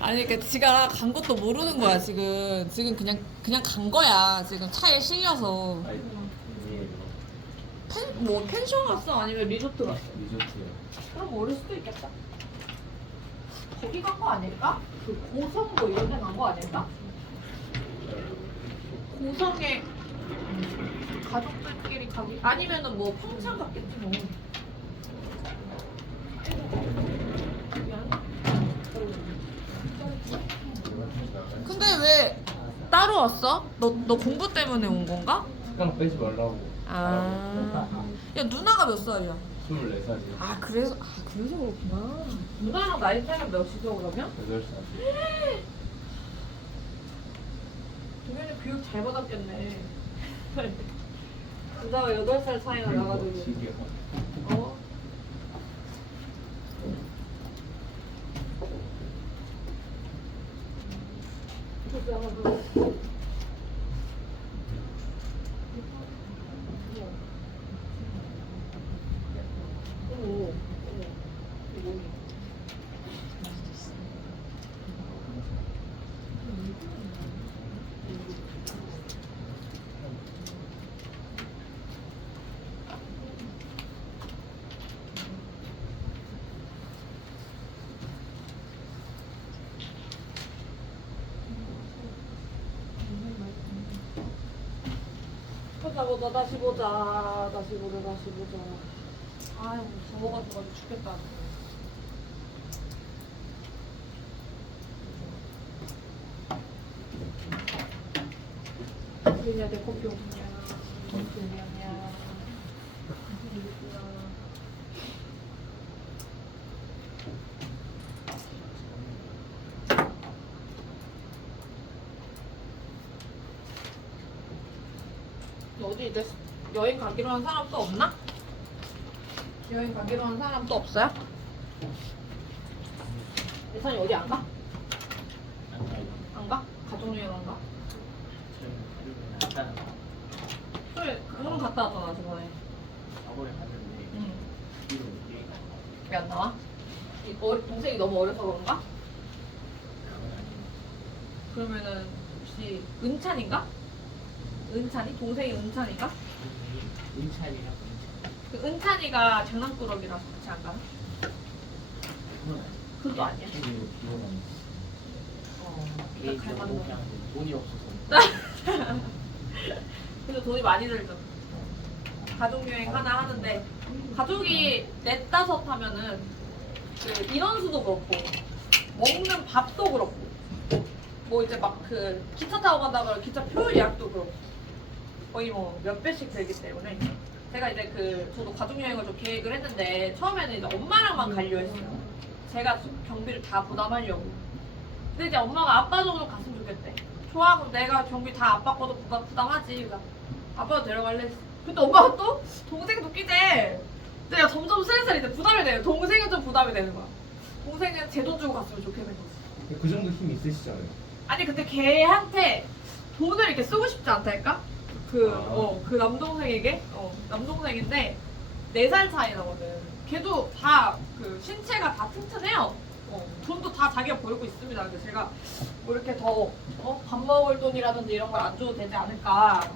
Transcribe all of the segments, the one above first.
아니 그러니까 지가 간 것도 모르는 거야 지금. 지금 그냥 간 거야. 지금 차에 실려서. 아니 이게 뭐 펜션 갔어? 아니면 리조트 갔어? 리조트요. 그럼 모를 수도 있겠다. 거기 간 거 아닐까? 그 고성도 이런 데 간 거 아닐까? 고성에 가족들끼리 가기 아니면은 뭐 평창 갔겠지 뭐. 근데 왜 따로 왔어? 너 공부 때문에 온 건가? 습관 빼지 말라고. 아. 야 누나가 몇 살이야? 24살이요. 그래서 그렇구나. 누나랑 나이 차이가 몇이죠 그러면? 8살. 동현이 교육 잘 받았겠네. 누나가 8살 차이가 나가지고. 시기요. 어? 보자 다시 보자. 아유 더워가지고 죽겠다. 그냥 내 커피 오냐? 그냥이야. 어디 이제 여행 가기로 한 사람 또 없나? 여행 가기로 한 사람 또 없어요? 예찬이 어디 안 가? 안 가? 가족여행 안 가? 그래, 그럼 갔다 왔잖아 저번에. 응. 왜 안 나와? 동생이 너무 어려서 그런가? 그러면은 혹시 은찬인가? 은찬이? 동생이 은찬인가? 그 은찬이가 장난꾸러기라서 같이 안 가나? 그것도 아니야? 일단 갈 만한 거. 돈이 없어서. 그래서 돈이 많이 들죠. 가족여행 하나 하는데 가족이 넷다섯 하면은 그 인원수도 그렇고 먹는 밥도 그렇고 뭐 이제 막 그 기차 타고 간다고 기차 표 예약도 그렇고 거의 뭐 몇 배씩 들기 때문에 제가 이제 저도 가족여행을 좀 계획을 했는데 처음에는 이제 엄마랑만 가려 했어요. 제가 경비를 다 부담하려고. 근데 이제 엄마가 아빠 정도 갔으면 좋겠대. 좋아, 그럼 내가 경비 다 아빠 거도 부담하지. 그러니까 아빠도 데려갈래 했어. 근데 엄마가 또 동생도 끼재. 내가 점점 슬슬 이제 부담이 돼요. 동생은 좀 부담이 되는 거야. 동생은 제 돈 주고 갔으면 좋겠는 거지. 그 정도 힘 있으시잖아요. 아니 근데 걔한테 돈을 이렇게 쓰고 싶지 않달까? 그 남동생에게? 남동생인데 4살 차이 나거든. 걔도 다 신체가 다 튼튼해요. 돈도 다 자기가 벌고 있습니다. 근데 제가 뭐 이렇게 더 밥 먹을 돈이라든지 이런 걸 안 줘도 되지 않을까.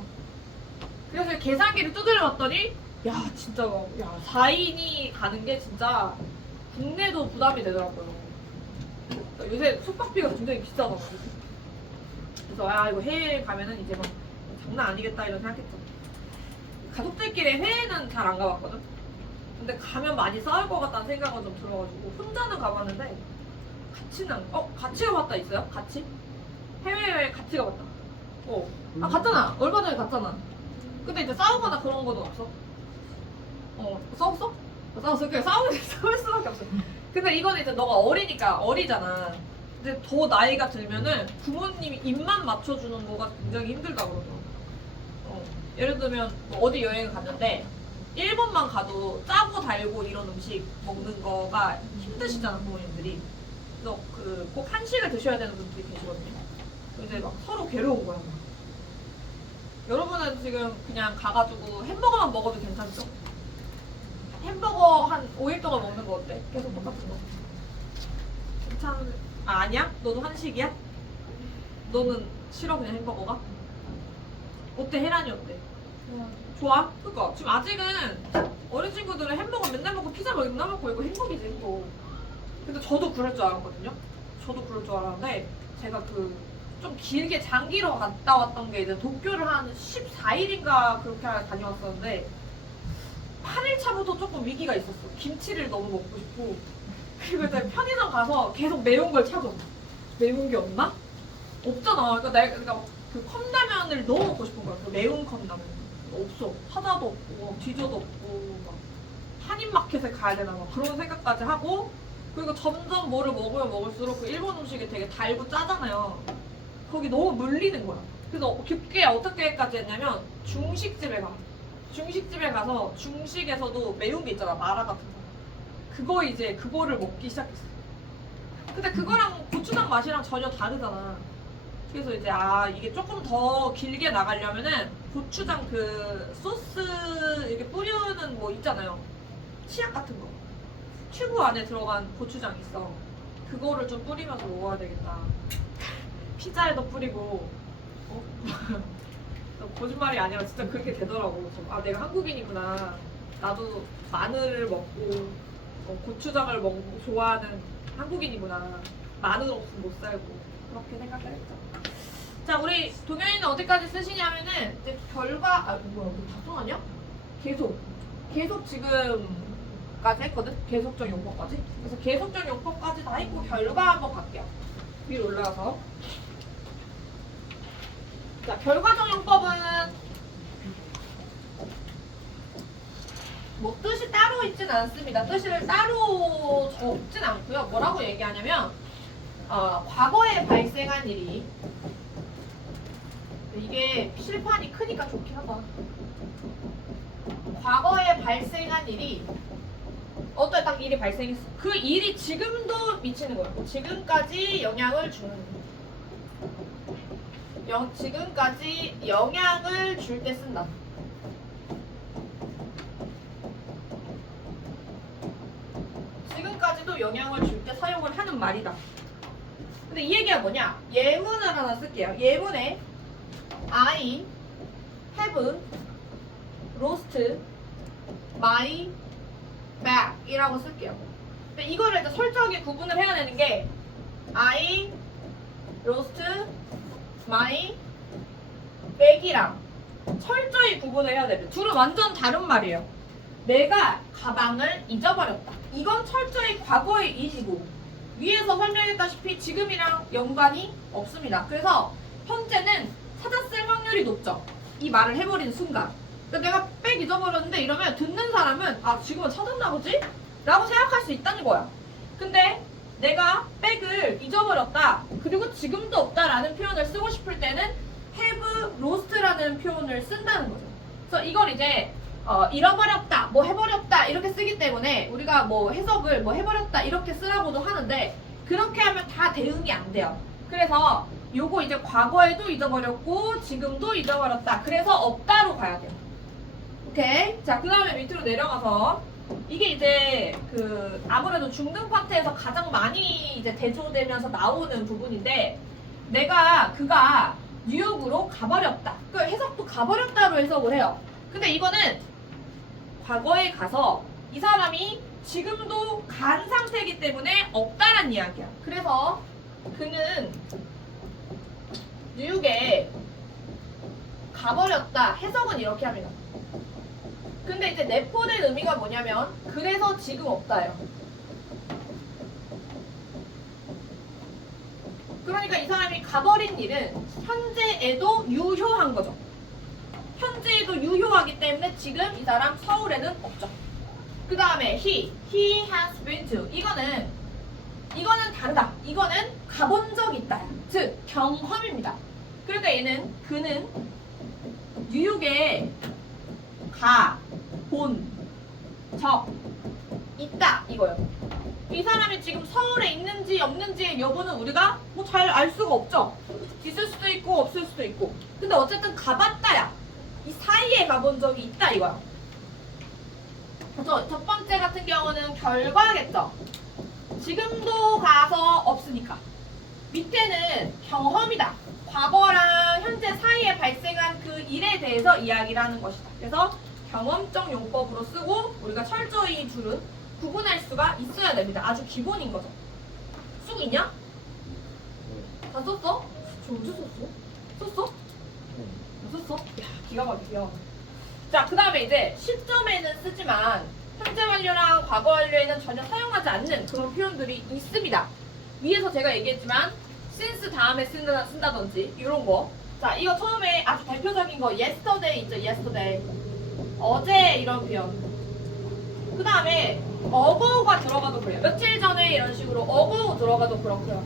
그래서 계산기를 두드려 봤더니 야 진짜 4인이 가는 게 진짜 국내도 부담이 되더라고요. 요새 숙박비가 굉장히 비싸더라고요. 그래서 이거 해외 가면은 이제 막 장난 아니겠다 이런 생각했죠. 가족들끼리 해외는 잘 안 가봤거든. 근데 가면 많이 싸울 것 같다는 생각은 좀 들어가지고 혼자는 가봤는데 같이 가봤다 있어요? 같이? 해외여행 같이 가봤다. 갔잖아. 얼마 전에 갔잖아. 근데 이제 싸우거나 그런 거는 없어. 싸웠어? 싸웠어. 그냥 싸울 수밖에 없어. 근데 이거는 이제 너가 어리잖아. 근데 더 나이가 들면은 부모님이 입만 맞춰주는 거가 굉장히 힘들다 그러더라고. 예를 들면 뭐 어디 여행을 갔는데 일본만 가도 짜고 달고 이런 음식 먹는 거가 힘드시잖아 부모님들이. 그래서 꼭 한식을 드셔야 되는 분들이 계시거든요. 이제 막 서로 괴로운 거야. 여러분은 지금 그냥 가가지고 햄버거만 먹어도 괜찮죠? 햄버거 한 5일 동안 먹는 거 어때? 계속 똑같은 거. 괜찮은. 아, 아니야? 너도 한식이야? 너는 싫어 그냥 햄버거가? 어때? 혜란이 어때? 좋아? 그니까 지금 아직은 어린 친구들은 햄버거 맨날 먹고 피자 맨날 먹고 이거 행복이지 행복. 근데 저도 그럴 줄 알았거든요. 저도 그럴 줄 알았는데 제가 그 좀 길게 장기로 갔다 왔던 게 이제 도쿄를 한 14일인가 그렇게 다녀왔었는데 8일차부터 조금 위기가 있었어. 김치를 너무 먹고 싶고 그리고 일단 편의점 가서 계속 매운 걸 찾아. 매운 게 없나? 없잖아. 그러니까 그 컵라면을 너무 먹고 싶은 거야. 그 매운 컵라면. 없어. 사자도 없고 뒤져도 없고 막 한인마켓에 가야 되나 막 그런 생각까지 하고 그리고 점점 뭐를 먹으면 먹을수록 그 일본 음식이 되게 달고 짜잖아요. 거기 너무 물리는 거야. 그래서 깊게 어떻게까지 했냐면 중식집에 가. 중식집에 가서 중식에서도 매운 게 있잖아. 마라 같은 거. 그거를 먹기 시작했어. 근데 그거랑 고추장 맛이랑 전혀 다르잖아. 그래서 이제 이게 조금 더 길게 나가려면은 고추장 그 소스 이렇게 뿌리는 뭐 있잖아요. 치약 같은 거. 튜브 안에 들어간 고추장 있어. 그거를 좀 뿌리면서 먹어야 되겠다. 피자에도 뿌리고. 거짓말이 아니라 진짜 그렇게 되더라고. 그래서 내가 한국인이구나. 나도 마늘을 먹고 고추장을 먹고 좋아하는 한국인이구나. 마늘 없으면 못 살고. 그렇게 생각을 했죠. 자, 우리 동현이는 어디까지 쓰시냐면은 이제 뭐야, 우리 다 통하냐? 계속 지금까지 했거든? 계속적 용법까지. 그래서 계속적 용법까지 다 했고 결과 한번 갈게요. 위로 올라가서. 자, 결과적 용법은 뭐 뜻이 따로 있진 않습니다. 뜻을 따로 적진 않고요. 뭐라고 얘기하냐면 과거에 발생한 일이 이게 실판이 크니까 좋긴 하다. 과거에 발생한 일이 어떤 딱 일이 발생했어. 그 일이 지금도 미치는 거예요. 지금까지 영향을 주는 지금까지 영향을 줄 때 쓴다. 지금까지도 영향을 줄 때 사용을 하는 말이다. 근데 이 얘기가 뭐냐? 예문을 하나 쓸게요. 예문에 I have lost my bag 이라고 쓸게요. 근데 이거를 이제 철저하게 구분을 해야 되는 게 I lost my bag이랑 철저히 구분을 해야 돼요. 둘은 완전 다른 말이에요. 내가 가방을 잊어버렸다. 이건 철저히 과거의 일이고 위에서 설명했다시피 지금이랑 연관이 없습니다. 그래서 현재는 찾았을 확률이 높죠. 이 말을 해버리는 순간. 그러니까 내가 백 잊어버렸는데 이러면 듣는 사람은 지금은 찾았나 보지? 라고 생각할 수 있다는 거야. 근데 내가 백을 잊어버렸다. 그리고 지금도 없다라는 표현을 쓰고 싶을 때는 have lost라는 표현을 쓴다는 거죠. 그래서 이걸 이제 잃어버렸다, 뭐 해버렸다 이렇게 쓰기 때문에 우리가 뭐 해석을 뭐 해버렸다 이렇게 쓰라고도 하는데 그렇게 하면 다 대응이 안 돼요. 그래서 요거 이제 과거에도 잊어버렸고 지금도 잊어버렸다. 그래서 없다로 가야 돼요. 오케이? 자, 그 다음에 밑으로 내려가서 이게 이제 그 아무래도 중등 파트에서 가장 많이 이제 대조되면서 나오는 부분인데 그가 뉴욕으로 가버렸다. 그 해석도 가버렸다로 해석을 해요. 근데 이거는 과거에 가서 이 사람이 지금도 간 상태이기 때문에 없다란 이야기야. 그래서 그는 뉴욕에 가버렸다. 해석은 이렇게 합니다. 근데 이제 내포된 의미가 뭐냐면 그래서 지금 없다예요. 그러니까 이 사람이 가버린 일은 현재에도 유효한 거죠. 현재에도 유효하기 때문에 지금 이 사람 서울에는 없죠. 그 다음에 he has been to 이거는 다르다. 이거는 가본 적이 있다. 즉 경험입니다. 그러니까 그는 뉴욕에 본 적 있다 이거예요. 이 사람이 지금 서울에 있는지 없는지의 여부는 우리가 뭐 잘 알 수가 없죠. 있을 수도 있고 없을 수도 있고. 근데 어쨌든 가봤다야. 이 사이에 가본 적이 있다 이거야. 그래서 첫 번째 같은 경우는 결과겠죠. 지금도 가서 없으니까. 밑에는 경험이다. 과거랑 현재 사이에 발생한 그 일에 대해서 이야기를 하는 것이다. 그래서 경험적 용법으로 쓰고 우리가 철저히 둘은 구분할 수가 있어야 됩니다. 아주 기본인 거죠. 쑥 있냐? 네. 다 썼어? 저 언제 썼어? 썼어? 네. 안 썼어? 야, 기가 막히야. 자, 그 다음에 이제 시점에는 쓰지만 현재 완료랑 과거 완료에는 전혀 사용하지 않는 그런 표현들이 있습니다. 위에서 제가 얘기했지만 since 다음에 쓴다든지 이런 거. 자, 이거 처음에 아주 대표적인 거 yesterday 있죠, yesterday. 어제 이런 표현. 그 다음에 ago가 들어가도 그래요. 며칠 전에 이런 식으로 ago 들어가도 그렇고요.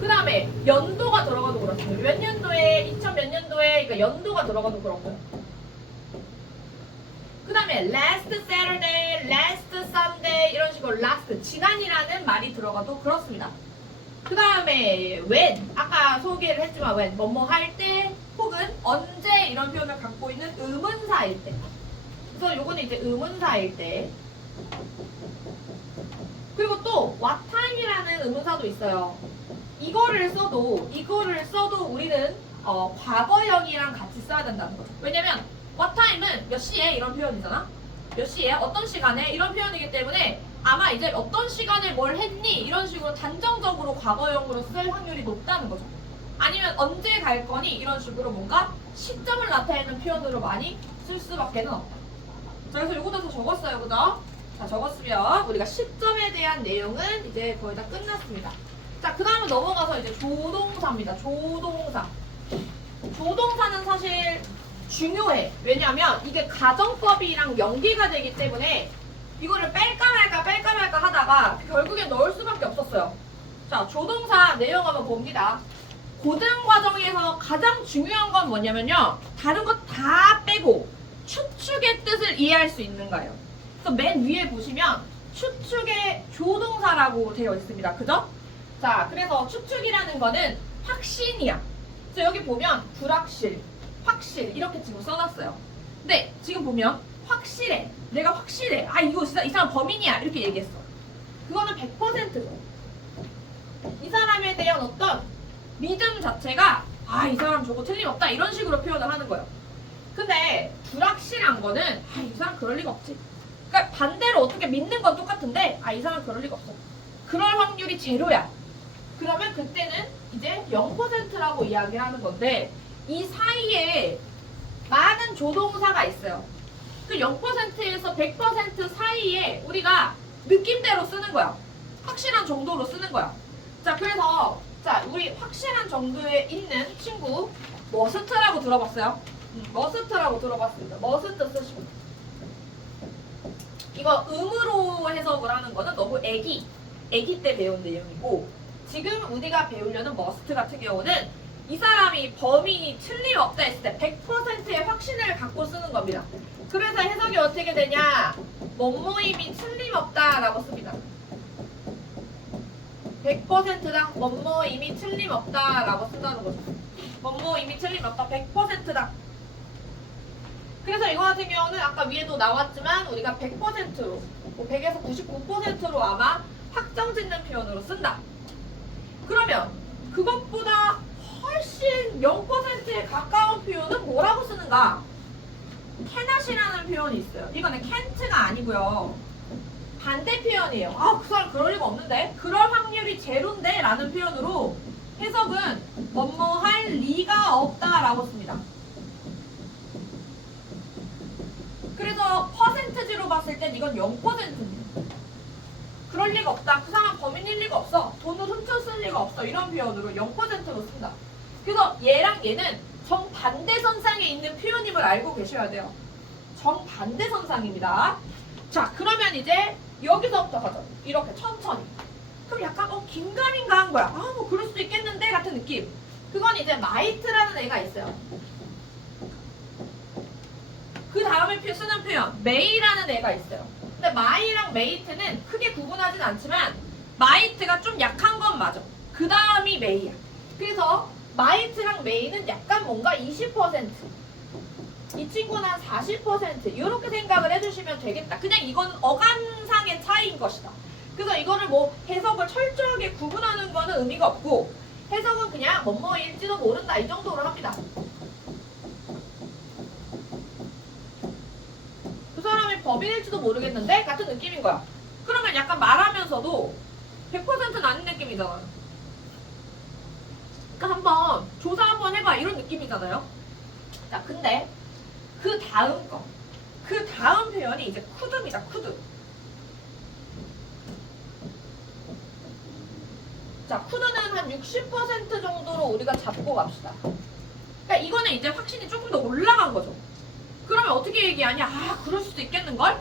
그 다음에 연도가 들어가도 그렇습니다. 몇 년도에, 2000 몇 년도에, 그러니까 연도가 들어가도 그렇고요. 그 다음에 last Saturday, last Sunday 이런 식으로 last, 지난이라는 말이 들어가도 그렇습니다. 그 다음에 when, 아까 소개를 했지만 when, 뭐뭐 할 때 혹은 언제 이런 표현을 갖고 있는 의문사일 때. 그래서 요거는 이제 의문사일 때. 그리고 또 what time이라는 의문사도 있어요. 이거를 써도 우리는 과거형이랑 같이 써야 된다는 거죠. 왜냐면 what time은 몇 시에 이런 표현이잖아. 몇 시에 어떤 시간에 이런 표현이기 때문에 아마 이제 어떤 시간에 뭘 했니 이런 식으로 단정적으로 과거형으로 쓸 확률이 높다는 거죠. 아니면 언제 갈 거니 이런 식으로 뭔가 시점을 나타내는 표현으로 많이 쓸 수밖에는 없다. 자, 그래서 요것도 다 적었어요, 그죠? 자, 적었으면 우리가 시점에 대한 내용은 이제 거의 다 끝났습니다. 자, 그 다음에 넘어가서 이제 조동사입니다. 조동사. 조동사는 사실 중요해. 왜냐면 이게 가정법이랑 연계가 되기 때문에 이거를 뺄까 말까 하다가 결국엔 넣을 수밖에 없었어요. 자, 조동사 내용 한번 봅니다. 고등과정에서 가장 중요한 건 뭐냐면요. 다른 것 다 빼고 추측의 뜻을 이해할 수 있는 거예요. 그래서 맨 위에 보시면 추측의 조동사라고 되어 있습니다. 그죠? 자, 그래서 추측이라는 거는 확신이야. 그래서 여기 보면 불확실, 확실 이렇게 지금 써놨어요. 근데 지금 보면 확실해. 내가 확실해. 아, 이거 진짜 이 사람 범인이야. 이렇게 얘기했어. 그거는 100%죠. 이 사람에 대한 어떤 믿음 자체가 아, 이 사람 저거 틀림없다. 이런 식으로 표현을 하는 거예요. 근데 불확실한 거는 아, 이 사람 그럴 리가 없지. 그러니까 반대로 어떻게 믿는 건 똑같은데 아, 이 사람 그럴 리가 없어. 그럴 확률이 제로야. 그러면 그때는 이제 0%라고 이야기를 하는 건데 이 사이에 많은 조동사가 있어요. 그 0%에서 100% 사이에 우리가 느낌대로 쓰는 거야. 확실한 정도로 쓰는 거야. 자, 그래서 자, 우리 확실한 정도에 있는 친구 머스트라고 들어봤어요? 머스트라고 들어봤습니다. 머스트 쓰시고 이거 음으로 해석을 하는 거는 너무 애기 때 배운 내용이고 지금 우리가 배우려는 머스트 같은 경우는 이 사람이 범인이 틀림없다 했을 때 100%의 확신을 갖고 쓰는 겁니다. 그래서 해석이 어떻게 되냐? 뭐뭐임이 틀림없다라고 씁니다. 100%다. 뭐뭐임이 틀림없다라고 쓴다는 거죠. 뭐뭐임이 틀림없다. 100%다. 그래서 이거 같은 경우는 아까 위에도 나왔지만 우리가 100%로 100에서 99%로 아마 확정짓는 표현으로 쓴다. 그러면 그것보다 훨씬 0%에 가까운 표현은 뭐라고 쓰는가? 캐낫이라는 표현이 있어요. 이거는 캔트가 아니고요. 반대 표현이에요. 아, 그 사람 그럴 리가 없는데? 그럴 확률이 제로인데? 라는 표현으로 해석은 뭐뭐 할 리가 없다라고 씁니다. 그래서 퍼센트지로 봤을 땐 이건 0%입니다. 그럴 리가 없다. 그 사람 범인일 리가 없어. 돈을 훔쳤을 리가 없어. 이런 표현으로 0%로 쓴다. 그래서 얘랑 얘는 정반대선상에 있는 표현임을 알고 계셔야 돼요. 정반대선상입니다. 자, 그러면 이제 여기서부터 가죠. 이렇게 천천히. 그럼 약간 긴가민가 한 거야. 아, 뭐 그럴 수도 있겠는데 같은 느낌. 그건 이제 마이트라는 애가 있어요. 그 다음에 쓰는 표현 메이라는 애가 있어요. 근데 마이랑 메이트는 크게 구분하진 않지만 마이트가 좀 약한 건 맞아. 그 다음이 메이야. 그래서 마이트랑 메이는 약간 뭔가 20%, 이 친구는 한 40% 이렇게 생각을 해주시면 되겠다. 그냥 이건 어감상의 차이인 것이다. 그래서 이거를 뭐 해석을 철저하게 구분하는 거는 의미가 없고 해석은 그냥 뭐뭐일지도 모른다 이 정도로 합니다. 그 사람이 법인일지도 모르겠는데 같은 느낌인 거야. 그러면 약간 말하면서도 100%는 아닌 느낌이잖아요. 그러니까 한번 조사 한번 해봐 이런 느낌이잖아요. 자, 근데 그 다음 거, 그 다음 표현이 이제 could입니다. could. 자, could는 한 60% 정도로 우리가 잡고 갑시다. 그러니까 이거는 이제 확신이 조금 더 올라간 거죠. 그러면 어떻게 얘기하냐? 아, 그럴 수도 있겠는걸?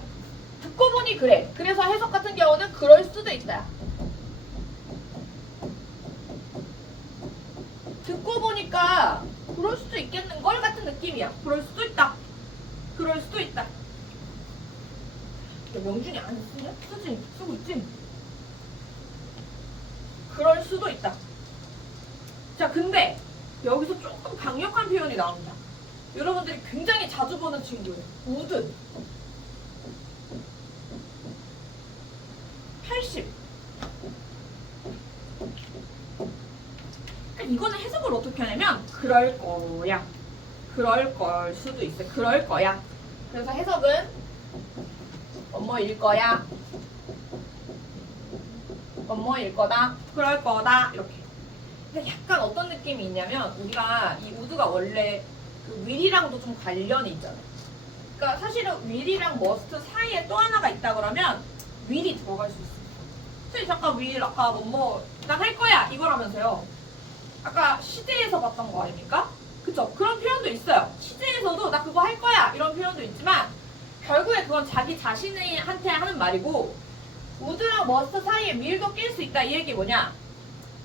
듣고 보니 그래. 그래서 해석 같은 경우는 그럴 수도 있다. 듣고 보니까 그럴 수도 있겠는걸 같은 느낌이야. 그럴 수도 있다. 그럴 수도 있다. 야, 명준이 안 쓰냐? 쓰지? 쓰고 있지? 그럴 수도 있다. 자, 근데 여기서 조금 강력한 표현이 나옵니다. 여러분들이 굉장히 자주 보는 친구예요. would. 80. 그러니까 이거는 해석을 어떻게 하냐면 그럴 거야. 그럴 걸 수도 있어. 그럴 거야. 그래서 해석은 뭐뭐일 거야. 뭐뭐일 거다. 그럴 거다. 이렇게. 근데 약간 어떤 느낌이 있냐면 우리가 이 would가 원래 그 will이랑도 좀 관련이 있잖아요. 그러니까 사실은 will이랑 must 사이에 또 하나가 있다 그러면 will이 들어갈 수 있어요. 선생님 잠깐 will 아까 난 할 거야 이거라면서요. 아까 시제에서 봤던 거 아닙니까? 그쵸? 그런 표현도 있어요. 시제에서도 나 그거 할 거야 이런 표현도 있지만 결국에 그건 자기 자신한테 하는 말이고 would랑 must 사이에 will도 낄 수 있다 이 얘기 뭐냐?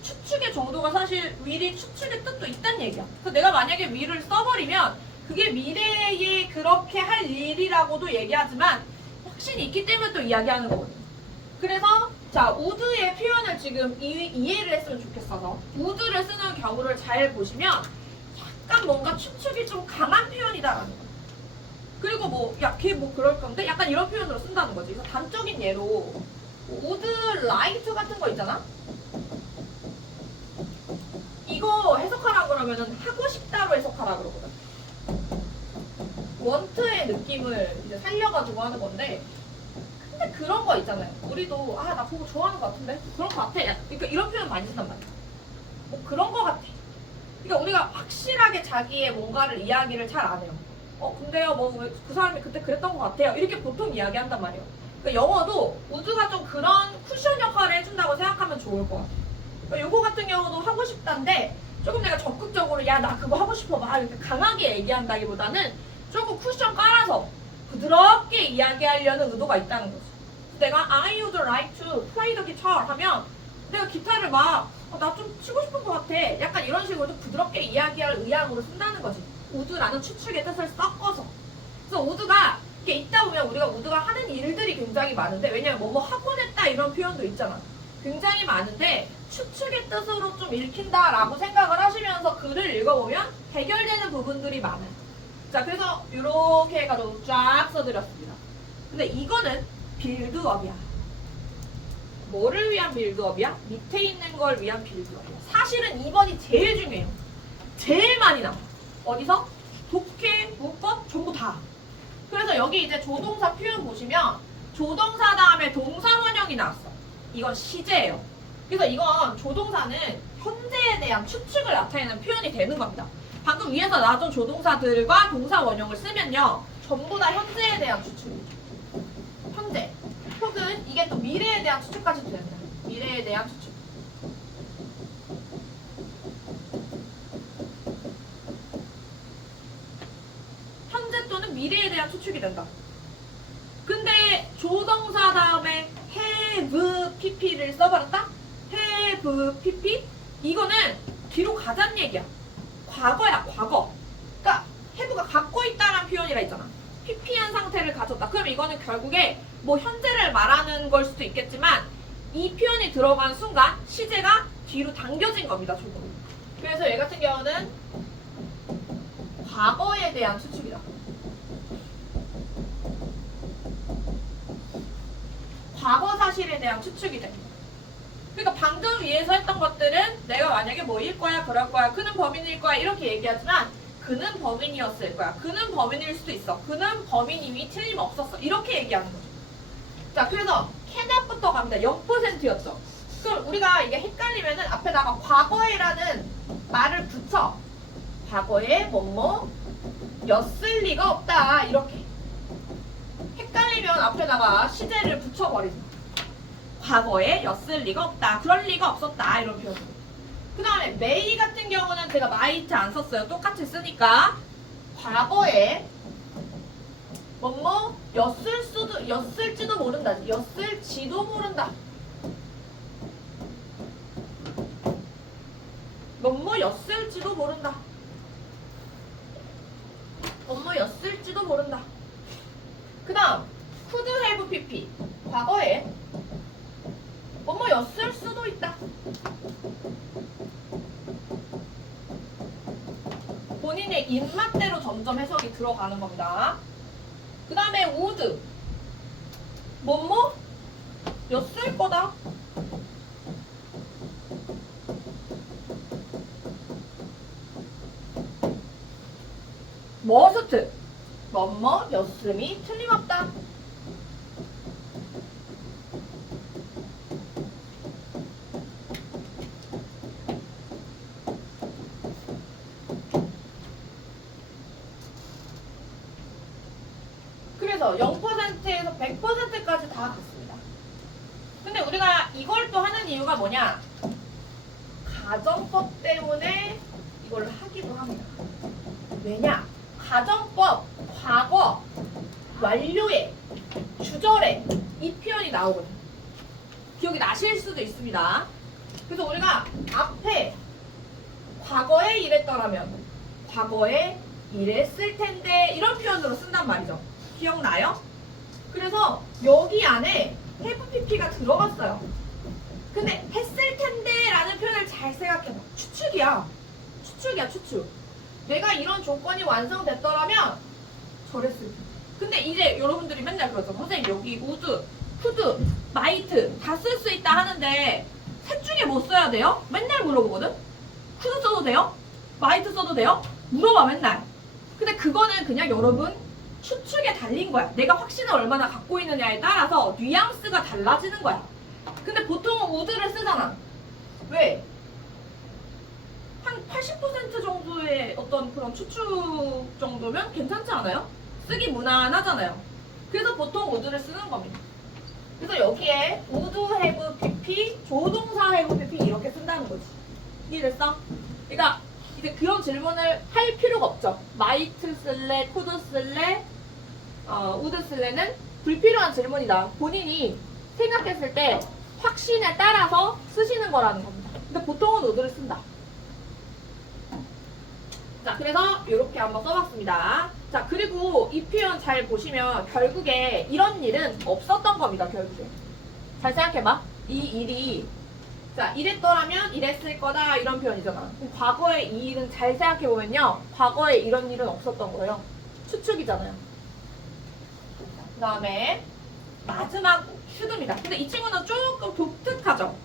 추측의 정도가 사실 will이 추측의 뜻도 있다는 얘기야. 그래서 내가 만약에 will을 써버리면 그게 미래에 그렇게 할 일이라고도 얘기하지만 확신이 있기 때문에 또 이야기하는 거거든요. 그래서 자 would의 표현을 지금 이해를 했으면 좋겠어서 would를 쓰는 경우를 잘 보시면 약간 뭔가 추측이 좀 강한 표현이다라는 거예요. 그리고 뭐 야 걔 뭐 그럴 건데 약간 이런 표현으로 쓴다는 거지. 그래서 단적인 예로 would like to 같은 거 있잖아. 이거 해석하라 그러면은 하고 싶다로 해석하라 그러거든. want의 느낌을 이제 살려가지고 하는 건데 근데 그런 거 있잖아요. 우리도 아 나 그거 좋아하는 거 같은데 그런 거 같아. 그러니까 이런 표현 많이 쓴단 말이야. 뭐 그런 거 같아. 그러니까 우리가 확실하게 자기의 뭔가를 이야기를 잘 안 해요. 근데요 뭐 그 사람이 그때 그랬던 거 같아요. 이렇게 보통 이야기한단 말이에요. 그러니까 영어도 would가 좀 그런 쿠션 역할을 해준다고 생각하면 좋을 것 같아요. 요거 같은 경우도 하고 싶다인데 조금 내가 적극적으로 야 나 그거 하고 싶어 막 이렇게 강하게 얘기한다기보다는 조금 쿠션 깔아서 부드럽게 이야기하려는 의도가 있다는 거지. 내가 I would like to play the guitar 하면 내가 기타를 막 나 좀 치고 싶은 것 같아 약간 이런 식으로 좀 부드럽게 이야기할 의향으로 쓴다는 거지. would라는 추측의 뜻을 섞어서. 그래서 would가 이렇게 있다 보면 우리가 would가 하는 일들이 굉장히 많은데 왜냐면 뭐뭐 하곤 했다 이런 표현도 있잖아. 굉장히 많은데 추측의 뜻으로 좀 읽힌다라고 생각을 하시면서 글을 읽어보면 해결되는 부분들이 많아요. 자, 그래서 이렇게 해가지고 쫙 써드렸습니다. 근데 이거는 빌드업이야. 뭐를 위한 빌드업이야? 밑에 있는 걸 위한 빌드업이야. 사실은 2번이 제일 중요해요. 제일 많이 나와. 어디서? 독해, 문법, 전부 다. 그래서 여기 이제 조동사 표현 보시면 조동사 다음에 동사 원형이 나왔어. 이건 시제예요. 그래서 이건 조동사는 현재에 대한 추측을 나타내는 표현이 되는 겁니다. 방금 위에서 나왔던 조동사들과 동사 원형을 쓰면요. 전부 다 현재에 대한 추측이죠. 현재. 혹은 이게 또 미래에 대한 추측까지도 됩니다. 미래에 대한 추측. 현재 또는 미래에 대한 추측이 된다. 근데 조동사 다음에 have pp를 써버렸다? have pp? 이거는 뒤로 가자는 얘기야. 과거야, 과거. 그러니까 have가 갖고 있다는 표현이라 했잖아. pp한 상태를 가졌다. 그럼 이거는 결국에 뭐 현재를 말하는 걸 수도 있겠지만 이 표현이 들어간 순간 시제가 뒤로 당겨진 겁니다. 조금. 그래서 얘 같은 경우는 과거에 대한 추측이다. 과거 사실에 대한 추측이 됩니다. 그러니까 방금 위에서 했던 것들은 내가 만약에 뭐일 거야, 그럴 거야, 그는 범인일 거야 이렇게 얘기하지만 그는 범인이었을 거야. 그는 범인일 수도 있어. 그는 범인임이 틀림없었어. 이렇게 얘기하는 거죠. 자, 그래서 캐낫부터 갑니다. 0%였죠. 그럼 우리가 이게 헷갈리면은 앞에다가 과거에라는 말을 붙여. 과거에 뭐뭐였을 리가 없다. 이렇게. 헷갈리면 앞에다가 시제를 붙여버리죠. 과거에 였을 리가 없다. 그럴 리가 없었다. 이런 표현. 그 다음에 may 같은 경우는 제가 might 안 썼어요. 똑같이 쓰니까 과거에 였을지도 모른다. 였을지도 모른다. 였을지도 모른다. 였을지도 모른다. 그 다음 could have pp 과거에 였을 수도 있다. 본인의 입맛대로 점점 해석이 들어가는 겁니다. 그 다음에 would 였을 거다. must 였음이 틀림없다. 그래서 0%에서 100%까지 다 갔습니다. 근데 우리가 이걸 또 하는 이유가 뭐냐? 가정법 때문에 이걸 하기도 합니다. 왜냐? 가정법, 과거, 완료에, 주절에 이 표현이 나오거든요. 기억이 나실 수도 있습니다. 그래서 우리가 앞에 과거에 이랬더라면 과거에 이랬을 텐데 이런 표현으로 쓴단 말이죠. 기억나요? 그래서 여기 안에 have pp가 들어갔어요. 근데 했을 텐데 라는 표현을 잘 생각해봐. 추측이야. 추측. 내가 이런 조건이 완성됐더라면 저랬을 텐데. 근데 이제 여러분들이 맨날 그러죠. 선생님 여기 would, could, might 다 쓸 수 있다 하는데 셋 중에 뭐 써야 돼요? 맨날 물어보거든? could 써도 돼요? might 써도 돼요? 물어봐 맨날. 근데 그거는 그냥 여러분 추측에 달린 거야. 내가 확신을 얼마나 갖고 있느냐에 따라서 뉘앙스가 달라지는 거야. 근데 보통은 would를 쓰잖아. 왜? 한 80% 정도의 어떤 그런 추측 정도면 괜찮지 않아요? 쓰기 무난하잖아요. 그래서 보통 would를 쓰는 겁니다. 그래서 여기에 would have pp, 조동사 have pp 이렇게 쓴다는 거지. 이해됐어? 그러니까 이제 그런 질문을 할 필요가 없죠. might 쓸래, could 쓸래, would 쓸래는 불필요한 질문이다. 본인이 생각했을 때 확신에 따라서 쓰시는 거라는 겁니다. 근데 보통은 would를 쓴다. 자, 그래서 이렇게 한번 써봤습니다. 자, 그리고 이 표현 잘 보시면 결국에 이런 일은 없었던 겁니다. 결국에. 잘 생각해봐. 이 일이 자, 이랬더라면 이랬을 거다 이런 표현이잖아. 그럼 과거의 이 일은 잘 생각해보면요. 과거에 이런 일은 없었던 거예요. 추측이잖아요. 그 다음에 마지막 should입니다. 근데 이 친구는 조금 독특하죠.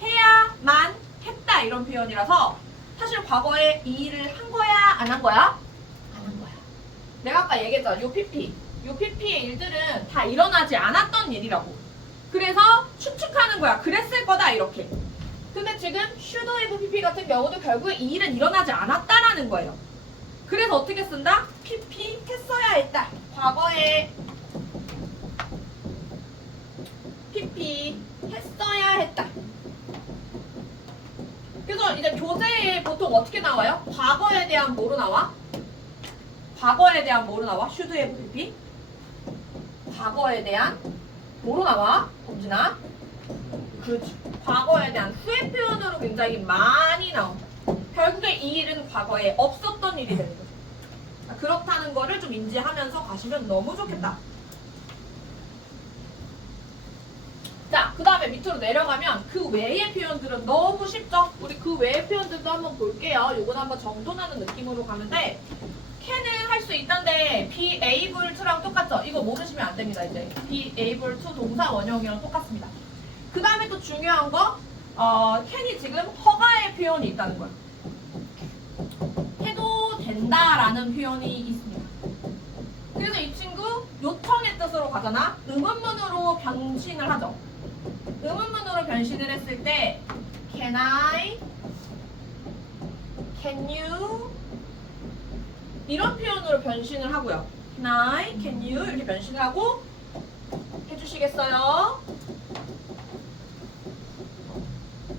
해야만 했다 이런 표현이라서 사실 과거에 이 일을 한 거야? 안 한 거야? 안 한 거야. 내가 아까 얘기했잖아. 요 PP의 일들은 다 일어나지 않았던 일이라고. 그래서 추측하는 거야. 그랬을 거다 이렇게. 근데 지금 should have PP 같은 경우도 결국에 이 일은 일어나지 않았다라는 거예요. 그래서 어떻게 쓴다? PP 했어야 했다. 과거에 PP 했어야 했다. 그래서 이제 교재에 보통 어떻게 나와요? 과거에 대한 뭐로 나와? 과거에 대한 뭐로 나와? should have PP? 과거에 대한 뭐로 나와? 범진아? 그렇죠. 과거에 대한 후회 표현으로 굉장히 많이 나온다. 결국에 이 일은 과거에 없었던 일이 되는 거죠. 그렇다는 거를 좀 인지하면서 가시면 너무 좋겠다. 자, 그 다음에 밑으로 내려가면 그 외의 표현들은 너무 쉽죠? 우리 그 외의 표현들도 한번 볼게요. 요건 한번 정돈하는 느낌으로 가는데 can은 할 수 있던데 be able to랑 똑같죠? 이거 모르시면 안 됩니다. 이제 be able to 동사 원형이랑 똑같습니다. 그 다음에 또 중요한 거 can이 지금 허가의 표현이 있다는 거예요. 해도 된다라는 표현이 있습니다. 그래서 이 친구 요청의 뜻으로 가잖아. 의문문으로 변신을 하죠. 의문문으로 변신을 했을 때 can I, can you 이런 표현으로 변신을 하고요. Can I, can you 이렇게 변신을 하고 해주시겠어요?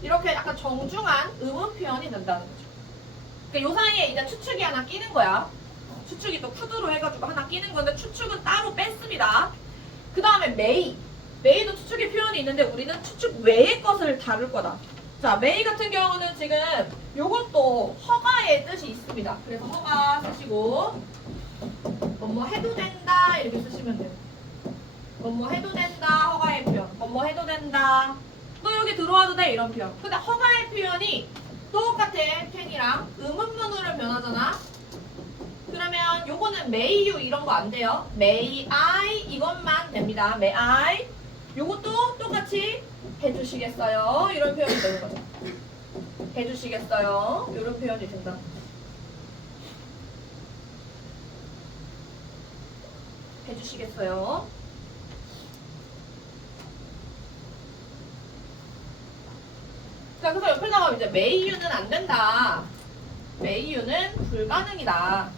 이렇게 약간 정중한 의문 표현이 된다는 거죠. 그러니까 요 사이에 이제 추측이 하나 끼는 거야. 추측이 또 쿠드로 해가지고 하나 끼는 건데 추측은 따로 뺐습니다. 그 다음에 may. may도 추측의 표현이 있는데 우리는 추측 외의 것을 다룰 거다. 자, may 같은 경우는 지금 요것도 허가의 뜻이 있습니다. 그래서 허가 쓰시고 뭐뭐 해도 된다 이렇게 쓰시면 돼요. 뭐뭐 해도 된다 허가의 표현. 뭐뭐 해도 된다. 너 여기 들어와도 돼 이런 표현. 근데 허가의 표현이 똑같아. can이랑 의문문으로 변하잖아. 그러면 요거는 may you 이런 거 안 돼요. may I 이것만 됩니다. may I 요것도 똑같이 해주시겠어요? 이런 표현이 되는 거죠. 해주시겠어요? 이런 표현이 된다. 해주시겠어요? 자, 그래서 옆에다가 이제 may you는 안 된다. may you는 불가능이다.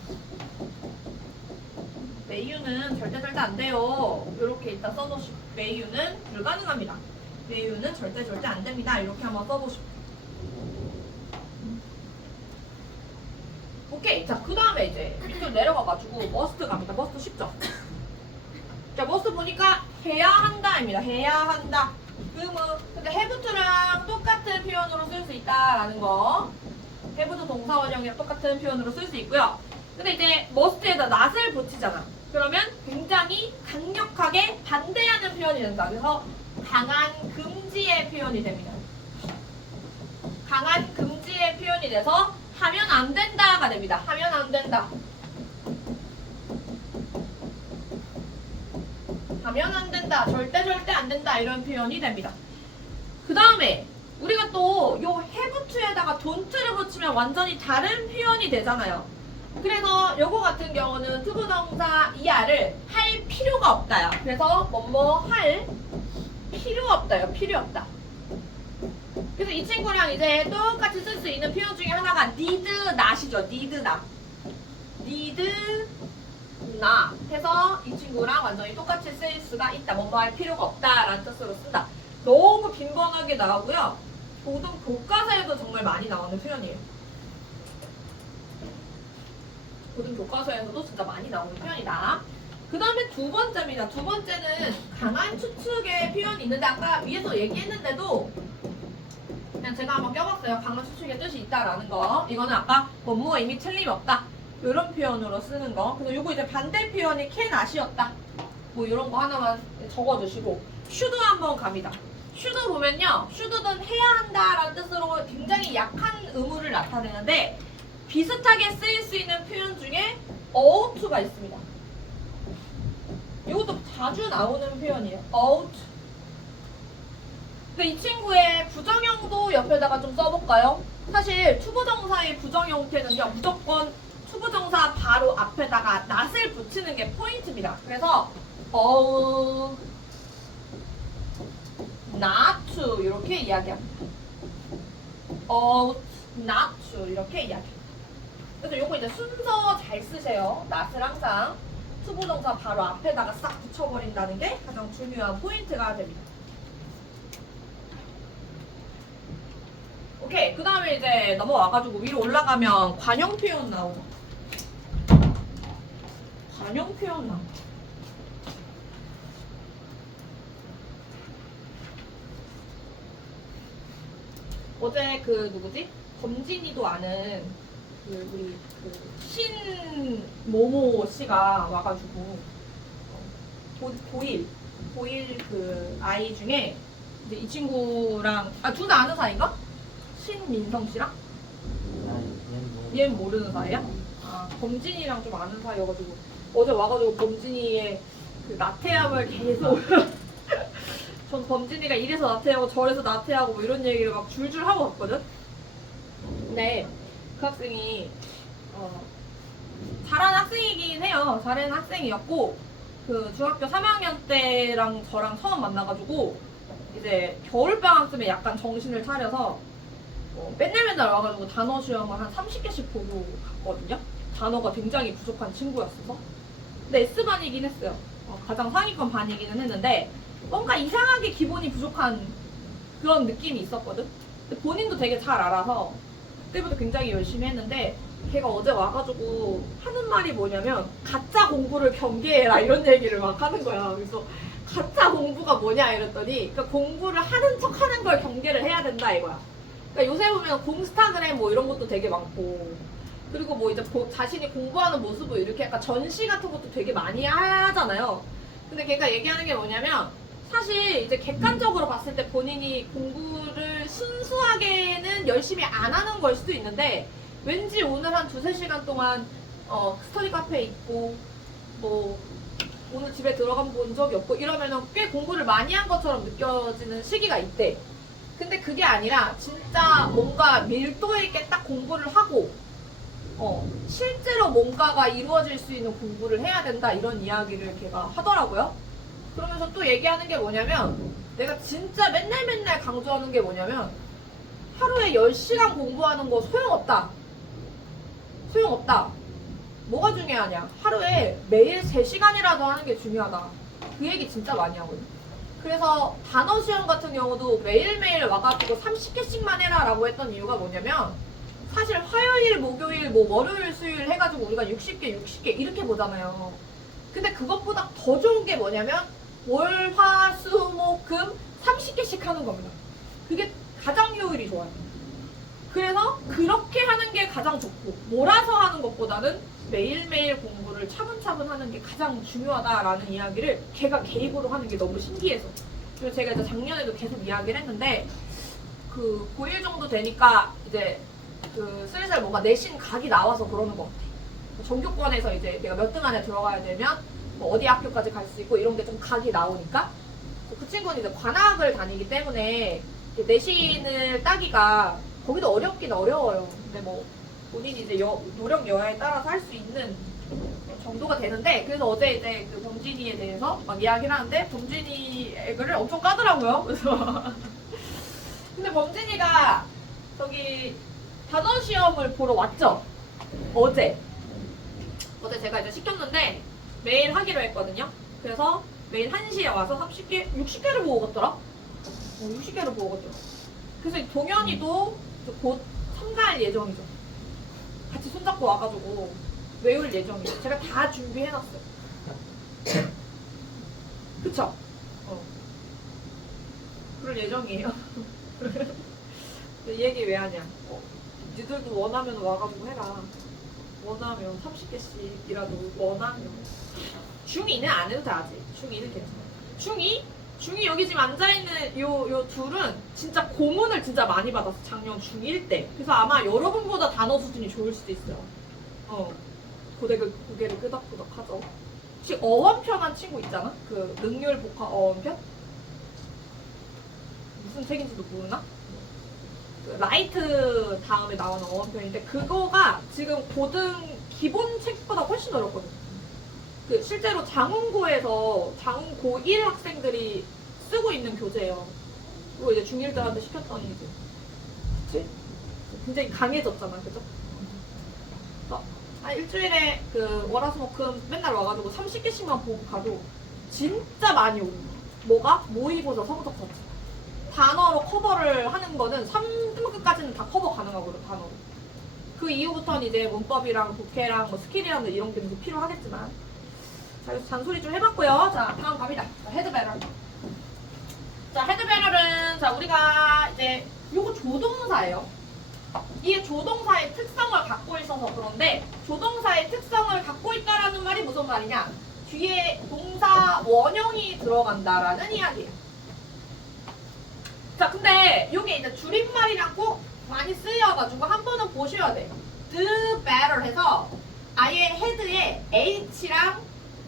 may you는 절대 안 돼요. 이렇게 일단 써놓으시고 may you는 불가능합니다. may you는 절대 안 됩니다. 이렇게 한번 써보시고 오케이. 자, 그 다음에 이제 밑으로 내려가가지고 must 갑니다. must 쉽죠? 자, must 보니까 해야 한다입니다. 해야 한다. 의무. 근데 have to랑 똑같은 표현으로 쓸 수 있다라는 거. have to 동사 원형이랑 똑같은 표현으로 쓸 수 있고요. 근데 이제 must에다 not을 붙이잖아. 그러면 굉장히 강력하게 반대하는 표현이 된다. 그래서 강한 금지의 표현이 됩니다. 강한 금지의 표현이 돼서 하면 안 된다가 됩니다. 하면 안 된다. 하면 안 된다. 절대 안 된다. 이런 표현이 됩니다. 그 다음에 우리가 또 요 have to에다가 don't를 붙이면 완전히 다른 표현이 되잖아요. 그래서 요거 같은 경우는 투부정사 이하를 할 필요가 없다요. 그래서 뭐뭐 할 필요 없다요. 필요 없다. 그래서 이 친구랑 이제 똑같이 쓸 수 있는 표현 중에 하나가 need not이죠. need not. need not 해서 이 친구랑 완전히 똑같이 쓸 수가 있다. 뭐뭐 할 필요가 없다라는 뜻으로 쓴다. 너무 빈번하게 나오고요. 고등 교과서에도 정말 많이 나오는 표현이에요. 고등 교과서에서도 진짜 많이 나오는 표현이다. 그 다음에 두 번째입니다. 두 번째는 강한 추측의 표현이 있는데 아까 위에서 얘기했는데도 그냥 제가 한번 껴봤어요. 강한 추측의 뜻이 있다라는 거. 이거는 아까 법무가 이미 틀림없다. 이런 표현으로 쓰는 거. 그래서 요거 이제 반대 표현이 can not이었다. 뭐 이런 거 하나만 적어주시고 should 한번 갑니다. should 보면요. should는 해야 한다라는 뜻으로 굉장히 약한 의무를 나타내는데 비슷하게 쓰일 수 있는 표현 중에 ought to가 있습니다. 이것도 자주 나오는 표현이에요. ought. 근데 이 친구의 부정형도 옆에다가 좀 써볼까요? 사실 투부정사의 부정 형태는요. 무조건 투부정사 바로 앞에다가 not을 붙이는 게 포인트입니다. 그래서 ought not to 이렇게 이야기합니다. ought not to 이렇게 이야기합니다. 그래서 요거 이제 순서 잘 쓰세요. not을 항상 투부정사 바로 앞에다가 싹 붙여버린다는 게 가장 중요한 포인트가 됩니다. 오케이. 그 다음에 이제 넘어와가지고 위로 올라가면 관용 표현 나오죠. 관용 표현 나오죠. 어제 그 누구지? 검진이도 아는 그 우리 그 신모모 씨가 와가지고 고일 그 아이 중에 이제 이 친구랑 둘 다 아는 사이인가? 신민성 씨랑? 얘는 모르는 사이야? 범진이랑 좀 아는 사이여가지고 어제 와가지고 범진이의 그 나태함을 계속 전 범진이가 이래서 나태하고 저래서 나태하고 뭐 이런 얘기를 막 줄줄 하고 갔거든. 근데 그 학생이 잘하는 학생이긴 해요. 잘하는 학생이었고 그 중학교 3학년 때랑 저랑 처음 만나가지고 이제 겨울방학쯤에 약간 정신을 차려서 맨날 와가지고 단어 시험을 한 30개씩 보고 갔거든요. 단어가 굉장히 부족한 친구였어서. 근데 S반이긴 했어요. 가장 상위권 반이기는 했는데 뭔가 이상하게 기본이 부족한 그런 느낌이 있었거든. 근데 본인도 되게 잘 알아서 그때부터 굉장히 열심히 했는데 걔가 어제 와가지고 하는 말이 뭐냐면 가짜 공부를 경계해라 이런 얘기를 막 하는 거야. 그래서 가짜 공부가 뭐냐 이랬더니 그러니까 공부를 하는 척 하는 걸 경계를 해야 된다 이거야. 그러니까 요새 보면 공스타그램 뭐 이런 것도 되게 많고 그리고 뭐 이제 자신이 공부하는 모습을 이렇게 약간 전시 같은 것도 되게 많이 하잖아요. 근데 걔가 얘기하는 게 뭐냐면 사실 이제 객관적으로 봤을 때 본인이 공부를 순수하게는 열심히 안 하는 걸 수도 있는데 왠지 오늘 한 2-3시간 동안 스터디 카페에 있고 뭐 오늘 집에 들어가 본 적이 없고 이러면은 꽤 공부를 많이 한 것처럼 느껴지는 시기가 있대. 근데 그게 아니라 진짜 뭔가 밀도 있게 딱 공부를 하고 실제로 뭔가가 이루어질 수 있는 공부를 해야 된다 이런 이야기를 걔가 하더라고요. 그러면서 또 얘기하는 게 뭐냐면 내가 진짜 맨날 강조하는 게 뭐냐면 하루에 10시간 공부하는 거 소용없다. 소용없다. 뭐가 중요하냐? 하루에 매일 3시간이라도 하는 게 중요하다. 그 얘기 진짜 많이 하거든. 그래서 단어 시험 같은 경우도 매일매일 와가지고 30개씩만 해라 라고 했던 이유가 뭐냐면 사실 화요일, 목요일, 뭐 월요일, 수요일 해가지고 우리가 60개 이렇게 보잖아요. 근데 그것보다 더 좋은 게 뭐냐면 월, 화, 수, 목, 금 30개씩 하는 겁니다. 그게 가장 효율이 좋아요. 그래서 그렇게 하는 게 가장 좋고 몰아서 하는 것보다는 매일매일 공부를 차분차분 하는 게 가장 중요하다라는 이야기를 걔가 개입으로 하는 게 너무 신기해서 그리고 제가 이제 작년에도 계속 이야기를 했는데 그 고1 정도 되니까 이제 그 슬슬 뭔가 내신 각이 나와서 그러는 것 같아. 전교권에서 이제 내가 몇 등 안에 들어가야 되면 뭐 어디 학교까지 갈 수 있고 이런 게 좀 각이 나오니까 그 친구는 이제 관학을 다니기 때문에 내신을 따기가 거기도 어렵긴 어려워요. 근데 뭐 본인이 이제 노력 여하에 따라서 할 수 있는 정도가 되는데 그래서 어제 이제 그 범진이에 대해서 막 이야기를 하는데 범진이 애를 엄청 까더라고요. 그래서 근데 범진이가 저기 단어 시험을 보러 왔죠. 어제 제가 이제 시켰는데 매일 하기로 했거든요. 그래서 매일 1시에 와서 60개를 보고 갔더라. 60개를 보고 갔더라. 그래서 동현이도 곧 참가할 예정이죠. 같이 손잡고 와가지고 외울 예정이에요. 제가 다 준비해놨어요. 그쵸? 그럴 예정이에요. 이 얘기 왜 하냐? 니들도 원하면 와가지고 해라. 원하면 30개씩이라도 원하면. 중2는 안 해도 돼 아직. 중2는 괜찮아. 중2 여기 지금 앉아있는 요 둘은 진짜 고문을 진짜 많이 받았어. 작년 중1 때. 그래서 아마 여러분보다 단어 수준이 좋을 수도 있어요. 고개를 끄덕끄덕 하죠. 혹시 어원편 한 친구 있잖아? 그 능률 복화 어원편? 무슨 책인지도 모르나? 그 라이트 다음에 나오는 어원편인데 그거가 지금 고등 기본 책보다 훨씬 어렵거든. 그 실제로 장훈고에서 장훈고 1 학생들이 쓰고 있는 교재예요. 그거 이제 중1들한테 시켰더니 이제 그치? 굉장히 강해졌잖아, 그죠? 일주일에 그 월화수목금 맨날 와가지고 30개씩만 보고 가도 진짜 많이 오는 거야. 뭐가? 모의고사 성적 자체. 단어로 커버를 하는 거는 3등급까지는 다 커버 가능하거든, 단어로. 그 이후부터는 이제 문법이랑 독해랑 뭐 스킬이랑 이런 게 필요하겠지만. 자, 그래서 잔소리 좀 해봤고요. 자, 다음 갑니다. 자, 헤드배럴. 자, 헤드배럴은, 자, 우리가 이제, 요거 조동사예요. 이게 조동사의 특성을 갖고 있어서 그런데, 조동사의 특성을 갖고 있다라는 말이 무슨 말이냐? 뒤에 동사 원형이 들어간다라는 이야기예요. 자, 근데 요게 이제 줄임말이랑 꼭 많이 쓰여가지고 한 번은 보셔야 돼요. do better 해서 아예 헤드에 H랑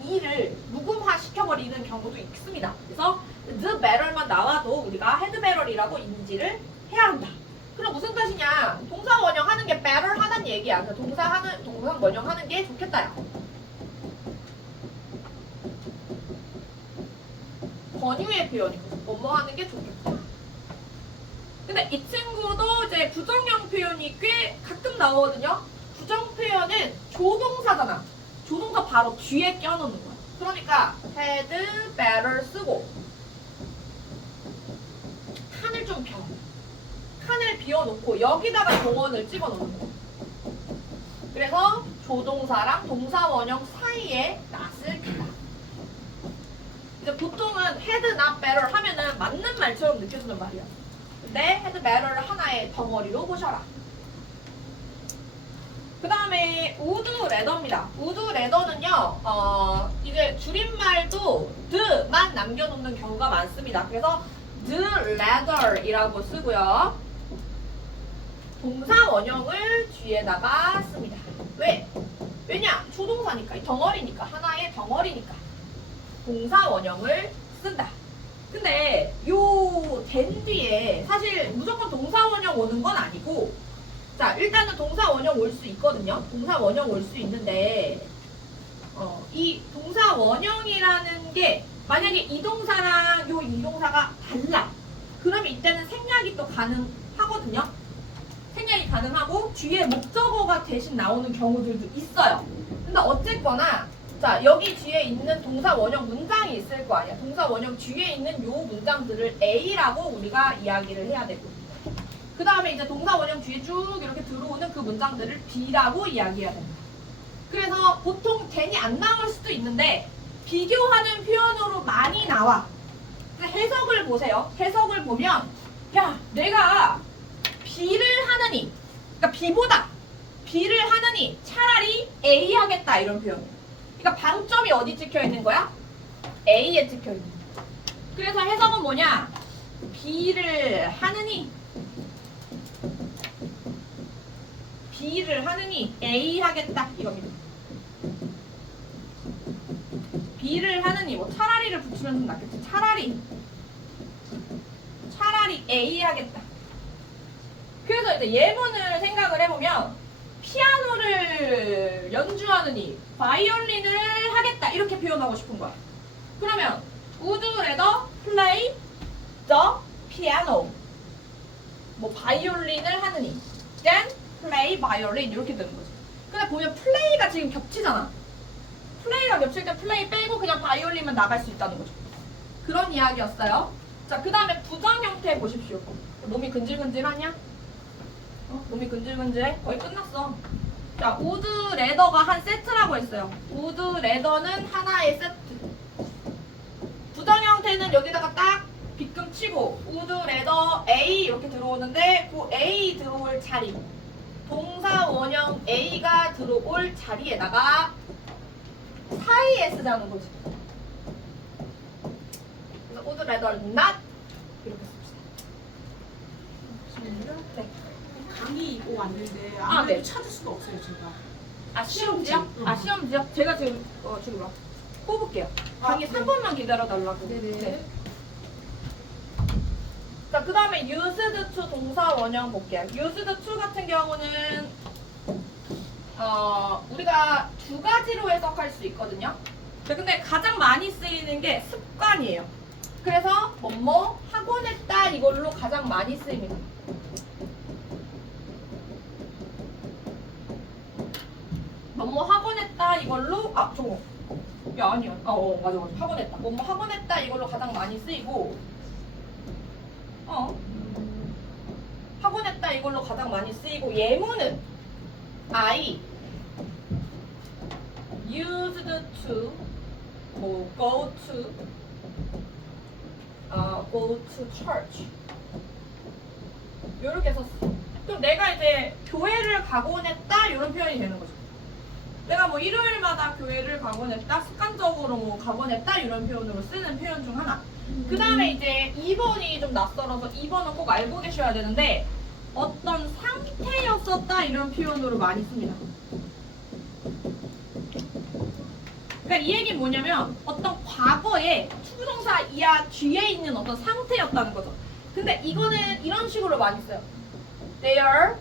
E를 묵음화 시켜버리는 경우도 있습니다. 그래서 the barrel만 나와도 우리가 헤드 배럴이라고 인지를 해야 한다. 그럼 무슨 뜻이냐? 동사 원형 하는 게 barrel 하는 얘기야. 그래서 동사 원형 하는 게 좋겠다야. 권유의 표현이고 뭐뭐 하는 게 좋겠다. 근데 이 친구도 이제 부정형 표현이 꽤 가끔 나오거든요. 부정 표현은 조동사잖아. 조동사 바로 뒤에 껴놓는 거야. 그러니까 had, better 쓰고 칸을 좀 펴. 칸을 비워놓고 여기다가 동원을 집어넣는 거야. 그래서 조동사랑 동사 원형 사이에 낫을 켜다. 이제 보통은 head나 better 하면은 맞는 말처럼 느껴지는 말이야. 근데 head, better를 하나의 덩어리로 보셔라. 그 다음에 would, rather입니다. would, rather는요, 이제 줄임말도 the만 남겨놓는 경우가 많습니다. 그래서 the rather이라고 쓰고요. 동사 원형을 뒤에다가 씁니다. 왜? 왜냐? 조동사니까, 이 덩어리니까, 하나의 덩어리니까. 동사 원형을 쓴다. 근데 요 된 뒤에 사실 무조건 동사 원형 오는 건 아니고, 자, 일단은 동사 원형 올 수 있거든요. 동사 원형 올 수 있는데, 이 동사 원형이라는 게 만약에 이 동사랑 요 이 동사가 달라. 그러면 이때는 생략이 또 가능하거든요. 생략이 가능하고 뒤에 목적어가 대신 나오는 경우들도 있어요. 근데 어쨌거나 자, 여기 뒤에 있는 동사 원형 문장이 있을 거 아니야. 동사 원형 뒤에 있는 요 문장들을 A라고 우리가 이야기를 해야 되고, 그 다음에 이제 동사 원형 뒤에 쭉 이렇게 들어오는 그 문장들을 B라고 이야기해야 된다. 그래서 보통 괜히 안 나올 수도 있는데 비교하는 표현으로 많이 나와. 해석을 보세요. 해석을 보면 야, 내가 B를 하느니, 그러니까 B보다 B를 하느니 차라리 A 하겠다, 이런 표현. 그러니까 방점이 어디 찍혀 있는 거야? A에 찍혀 있는 거야. 그래서 해석은 뭐냐? B를 하느니 A 하겠다, 이겁니다. B를 하느니, 뭐 차라리를 붙이면 좀 낫겠지. 차라리 A 하겠다. 그래서 이제 예문을 생각을 해보면 피아노를 연주하느니 바이올린을 하겠다, 이렇게 표현하고 싶은 거야. 그러면 would rather play the piano, 뭐 바이올린을 하느니 then play violin, 이렇게 되는 거지. 근데 보면 플레이가 지금 겹치잖아. 플레이가 겹칠 때 플레이 빼고 그냥 바이올린만 나갈 수 있다는 거죠. 그런 이야기였어요. 자, 그 다음에 부정 형태 보십시오. 몸이 근질근질하냐? 몸이 근질근질해? 거의 끝났어. 자, would rather가 한 세트라고 했어요. would rather는 하나의 세트. 부정 형태는 여기다가 딱 빗금 치고 would rather A 이렇게 들어오는데 그 A 들어올 자리, 동사 원형 A가 들어올 자리에다가 사이에 쓰자는 거지. 그래서 would rather not 이렇게 씁시다. 네. 강의 왔는데 아, 아무래도 네. 찾을 수가 없어요, 제가. 아, 시험지요? 응. 아, 시험지요? 제가 지금 뽑을게요. 강의 3분만 기다려달라고. 네네. 자, 그 다음에 used to 동사 원형 볼게요. used to 같은 경우는 우리가 두 가지로 해석할 수 있거든요. 근데 가장 많이 쓰이는 게 습관이에요. 그래서 뭐뭐 하곤 했다, 이걸로 가장 많이 쓰입니다. 뭐뭐 하곤 했다, 이걸로 저거 야, 아니야. 맞아. 하곤 했다. 뭐뭐 하곤 했다, 이걸로 가장 많이 쓰이고, 하곤 했다, 이걸로 가장 많이 쓰이고, 예문은 I used to, 뭐 go to church, 요렇게 썼어. 그럼 내가 이제 교회를 가곤 했다, 이런 표현이 되는 거죠. 내가 뭐 일요일마다 교회를 가곤 했다, 습관적으로 뭐 가곤 했다, 이런 표현으로 쓰는 표현 중 하나. 그 다음에 이제 2번이 좀 낯설어서 2번은 꼭 알고 계셔야 되는데, 어떤 상태였었다, 이런 표현으로 많이 씁니다. 그러니까 이 얘기는 뭐냐면 어떤 과거에 투부정사 이하 뒤에 있는 어떤 상태였다는 거죠. 근데 이거는 이런 식으로 많이 써요. They are